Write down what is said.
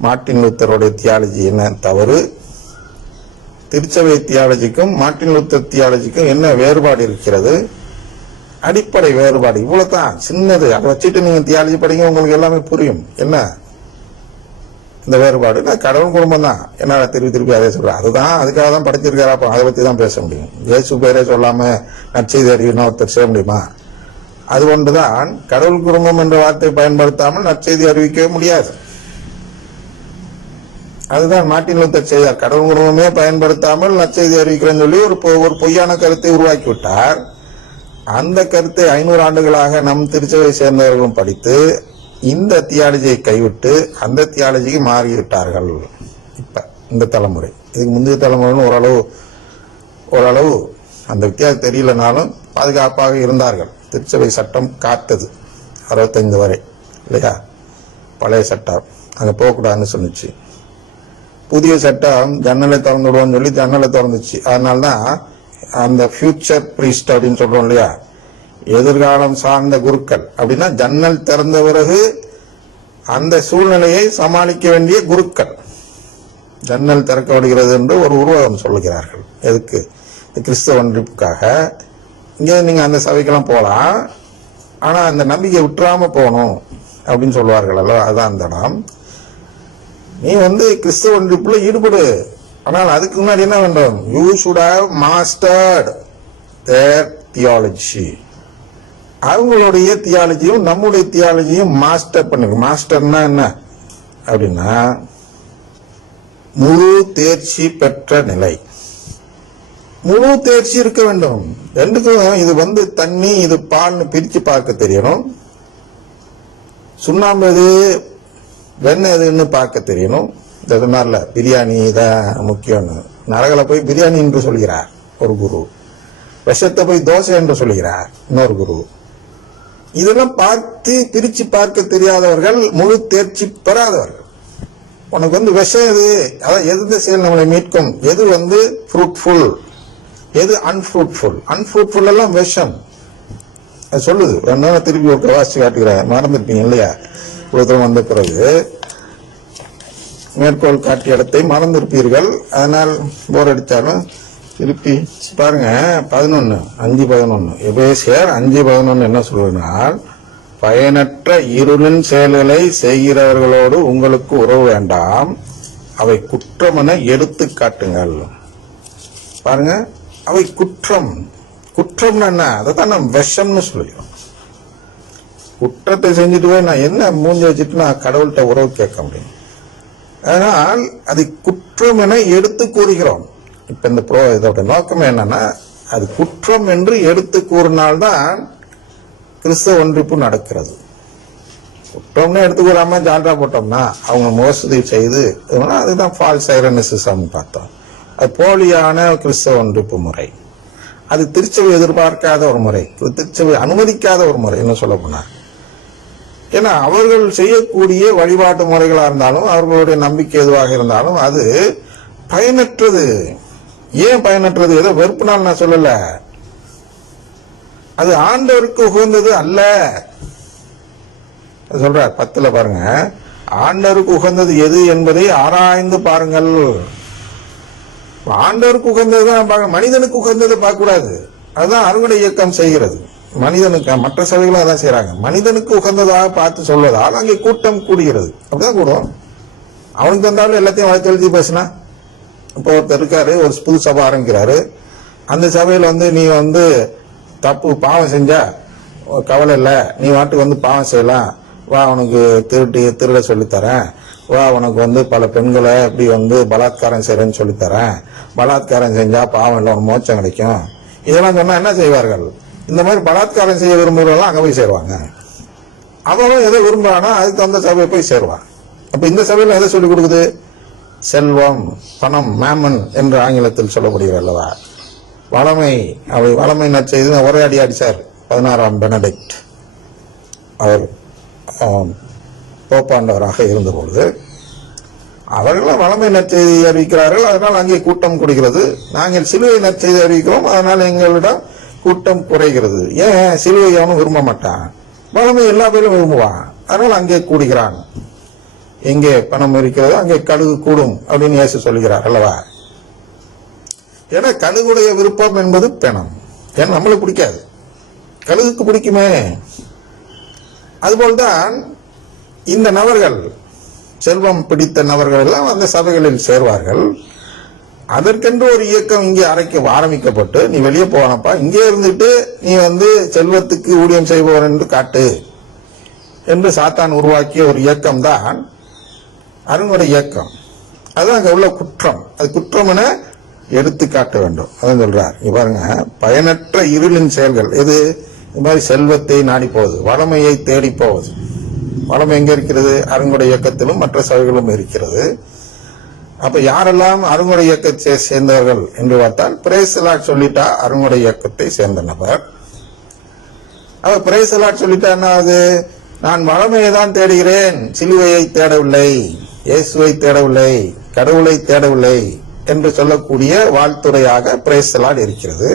Martin லூத்தருடைய theology என்ன? தவறு. திருச்சபை தியாலஜிக்கும் மார்ட்டின் லூத்தர் தியாலஜிக்கும் என்ன வேறுபாடு இருக்கிறது? அடிப்படை வேறுபாடு இவ்வளவுதான். சின்னது. அதை வச்சுட்டு நீங்க தியாலஜி படிங்க உங்களுக்கு எல்லாமே புரியும். என்ன? இந்த வேறுபாடு. நான் கடவுள் குடும்பம் தான். என்ன திருப்பி திருப்பி அதே சொல்கிறேன் அதுதான் அதுக்காக தான் படிச்சிருக்காரு. அப்போ அதை பத்தி தான் பேச முடியும். இயேசு பேரே சொல்லாம நற்செய்தி அறிவினா ஒருத்தர் செய்ய முடியுமா? அது ஒன்றுதான். கடவுள் குடும்பம் என்ற வார்த்தை பயன்படுத்தாமல் நற்செய்தி அறிவிக்கவே முடியாது. அதுதான் மார்ட்டின் லூத்தர் செய்தார். கடவுள் உருவமே பயன்படுத்தாமல் நற்செய்தி அறிவிக்கிறேன்னு சொல்லி ஒரு பொ- ஒரு பொய்யான கருத்தை உருவாக்கி விட்டார் அந்த கருத்தை ஐநூறு ஆண்டுகளாக நம் திருச்சபை சேர்ந்தவர்களும் படித்து இந்த தியாலஜியை கைவிட்டு அந்த தியாலஜிக்கு மாறிவிட்டார்கள். இப்ப இந்த தலைமுறை. இதுக்கு முந்தைய தலைமுறைன்னு ஓரளவு ஓரளவு அந்த வித்தியாசம் தெரியலனாலும் பாதுகாப்பாக இருந்தார்கள். திருச்சபை சட்டம் காத்தது அறுபத்தைந்து வரை இல்லையா? பழைய சட்டம். அங்கே போகக்கூடாதுன்னு சொன்னுச்சு. புதிய சட்டம் ஜன்னலை திறந்து விடுவோம்னு சொல்லி ஜன்னலை திறந்துச்சு. அதனால தான் அந்த ஃபியூச்சர் பிரீஸ்ட் அப்படின்னு சொல்றோம் இல்லையா? எதிர்காலம் சார்ந்த குருக்கள். அப்படின்னா ஜன்னல் திறந்த பிறகு அந்த சூழ்நிலையை சமாளிக்க வேண்டிய குருக்கள். ஜன்னல் திறக்கப்படுகிறது என்று ஒரு உருவகம் சொல்லுகிறார்கள். எதுக்கு? இந்த கிறிஸ்தவ ஒன்றிப்புக்காக இங்கே நீங்கள் அந்த சபைக்கெல்லாம் போகலாம். ஆனால் அந்த நம்பிக்கை விட்டுறாமல் போகணும் அப்படின்னு சொல்லுவார்கள் அல்லவா? அதான் அந்த இடம். நீ வந்து கிறிஸ்தவ ஒன்றிப்புல ஈடுபடு. ஆனால் அதுக்கு முன்னாடி என்ன வேண்டும்? You should have mastered their theology அவங்களுடைய தியாலஜியும் நம்முடைய தியாலஜியும் மாஸ்டர் பண்ணுங்க. மாஸ்டர்னா என்ன? அப்படின்னா முழு தேர்ச்சி பெற்ற நிலை. முழு தேர்ச்சி இருக்க வேண்டும். ரெண்டுக்கும் இது வந்து தண்ணி இது பால்னு பிரிச்சு பார்க்க தெரியணும். சுண்ணாம்பு எது வெண்ணெய் எதுன்னு பார்க்க தெரியணும். இந்த மாதிரில பிரியாணி தான் முக்கியம்னு. நரகல போய் பிரியாணி என்று சொல்கிறார் ஒரு குரு. விஷத்தை போய் தோசை என்று சொல்கிறார் இன்னொரு குரு. இதெல்லாம் பார்த்து பிரித்து பார்க்க தெரியாதவர்கள் முழு தேர்ச்சி பெறாதவர்கள். உனக்கு வந்து விஷம் எது? அதான் எந்த செயல் நம்மளை மீட்கும்? எது வந்து ஃப்ரூட்ஃபுல் எது அன்ஃப்ரூட்ஃபுல் அன்ஃப்ரூட்ஃபுல் எல்லாம் விஷம். அது சொல்லுது. வேணா திருப்பி ஒரு வாசி காட்டுகிறேன். மறந்துருப்பீங்க இல்லையா? ஒருத்தர் வந்த பிறகு மேற்கோள் காட்டிய இடத்தை மறந்திருப்பீர்கள். அதனால் போர் அடித்தாலும் திருப்பி பாருங்க பதினொன்னு அஞ்சு பதினொன்னு. எபேசியர் அஞ்சு பதினொன்னு என்ன சொல்லுனால் பயனற்ற இருளின் செயல்களை செய்கிறவர்களோடு உங்களுக்கு உறவு வேண்டாம். அவை குற்றமென எடுத்து காட்டுங்கள். பாருங்க அவை குற்றம். குற்றம்னா என்ன? அதை தான் நம்ம விஷம்னு சொல்லிடுறோம் குற்றத்தை செஞ்சுட்டு போய் நான் என்ன மூஞ்சி வச்சுட்டு நான் கடவுள்கிட்ட உறவு கேட்க முடியும்? அதனால் அது குற்றம் என எடுத்து கூறுகிறோம். இப்ப இந்த ப்ரோ இதோட நோக்கம் என்னன்னா அது குற்றம் என்று எடுத்து கூறினால்தான் கிறிஸ்தவ ஒன்றிப்பு நடக்கிறது. குற்றம்னு எடுத்து கூறாம ஜால்ரா போட்டோம்னா அவங்க மோசடி செய்து அதுதான் ஃபால்ஸ் ஐரனிசிசம் பார்த்தோம். அது போலியான கிறிஸ்தவ ஒன்றிப்பு முறை. அது திருச்சபை எதிர்பார்க்காத ஒரு முறை திருச்சபை அனுமதிக்காத ஒரு முறை என்ன சொல்ல போனா. ஏன்னா அவர்கள் செய்யக்கூடிய வழிபாட்டு முறைகளா இருந்தாலும் அவர்களுடைய நம்பிக்கை எதுவாக இருந்தாலும் அது பயனற்றது. ஏன் பயனற்றது? ஏதோ வெறுப்புனால் நான் சொல்லல. அது ஆண்டவருக்கு உகந்தது அல்ல. அது சொல்றார் பத்துல பாருங்க. ஆண்டவருக்கு உகந்தது எது என்பதை ஆராய்ந்து பாருங்கள். ஆண்டவருக்கு உகந்தது தான் பார்க்க மனிதனுக்கு உகந்ததை பார்க்கக்கூடாது. அதுதான் அறுவடை இயக்கம் செய்கிறது. மனிதனுக்கு மற்ற சபைகளும் அதான் செய்கிறாங்க மனிதனுக்கு உகந்ததாக பார்த்து சொல்வதால் அங்கே கூட்டம் கூடுகிறது. அப்படிதான் கூடும் அவனுக்கு தந்தாலும் எல்லாத்தையும் வளர்த்து எழுதி பேசினா இப்போ ஒருத்தர் இருக்காரு ஒரு புது சபை ஆரம்பிக்கிறாரு. அந்த சபையில் வந்து நீ வந்து தப்பு பாவம் செஞ்சா கவலை இல்லை. நீ வாட்டுக்கு வந்து பாவம் செய்யலாம். வா உனக்கு திருட்டு திருட சொல்லித்தரேன். வா உனக்கு வந்து பல பெண்களை இப்படி வந்து பலாத்காரம் செய்யறேன்னு சொல்லித்தரேன். பலாத்காரம் செஞ்சா பாவம் இல்லை உனக்கு மோட்சம் கிடைக்கும். இதெல்லாம் சொன்னா என்ன செய்வார்கள்? இந்த மாதிரி பலாத்காரம் செய்ய விரும்புகிறவங்களாம் அங்கே போய் சேருவாங்க. அவனும் எதை விரும்புறானோ அதுக்கு தகுந்த சபையை போய் சேருவான். அப்போ இந்த சபையில் எதை சொல்லிக் கொடுக்குது? செல்வம் பணம் மேமன் என்று ஆங்கிலத்தில் சொல்லப்படுகிற அல்லவா? வளமை அவை வளமை நற்செய்து ஒரே அடி அடித்தார் பதினாறாம் பெனடிக்ட். அவர் போப்பாண்டவராக இருந்தபொழுது அவர்களும் வளமை நற்செய்தி அறிவிக்கிறார்கள் அதனால் அங்கே கூட்டம் கொடுக்கிறது. நாங்கள் சிலுவை நற்செய்தி அறிவிக்கிறோம் அதனால் எங்களிடம் கூட்டம் குறைகிறது. ஏன்? சிலுவை அவனும் விரும்ப மாட்டான். பணமே எல்லா பேரும் விரும்புவான். அதனால் அங்கே கூடுகிறான். எங்கே பணம் இருக்கிறதோ அங்கே கழுகு கூடும் அப்படின்னு இயேசு சொல்கிறார் அல்லவா? ஏன்னா கழுகுடைய விருப்பம் என்பது பணம். ஏன்னா நம்மளுக்கு பிடிக்காது. கழுகுக்கு பிடிக்குமே. அதுபோல்தான் இந்த நபர்கள் செல்வம் பிடித்த நபர்கள் எல்லாம் அந்த சபைகளில் சேர்வார்கள். அதற்கென்று ஒரு இயக்கம் இங்கே அரைக்க ஆரம்பிக்கப்பட்டு நீ வெளியே போனப்பா இங்கே இருந்துட்டு நீ வந்து செல்வத்துக்கு ஊழியம் செய்பவர் என்று காட்டு என்று சாத்தான் உருவாக்கிய ஒரு இயக்கம் தான் அருங்குடை இயக்கம். அதுதான் அங்கே உள்ள குற்றம். அது குற்றம் என எடுத்து காட்ட வேண்டும். அதான் சொல்றார். நீ பாருங்க பயனற்ற இருளின் செயல்கள். எது? இது மாதிரி செல்வத்தை நாடி போவது வளமையை தேடி போவது. வளம் எங்க இருக்கிறது? அருங்குடை இயக்கத்திலும் மற்ற சபைகளும் இருக்கிறது. அப்ப யாரெல்லாம் அருங்குடை இயக்கத்தை சேர்ந்தவர்கள் என்று பார்த்தால் பிரேசலாட் சொல்லிட்டா அருங்குடை இயக்கத்தை சேர்ந்த நபர். அவ பிரேசலாட் சொல்லிட்டா என்ன ஆகுது? நான் வளமையை தான் தேடுகிறேன் சிலுவையை தேடவில்லை இயேசுவை தேடவில்லை கடவுளை தேடவில்லை என்று சொல்லக்கூடிய வாழ்த்துறையாக பிரேசலாட் இருக்கிறது.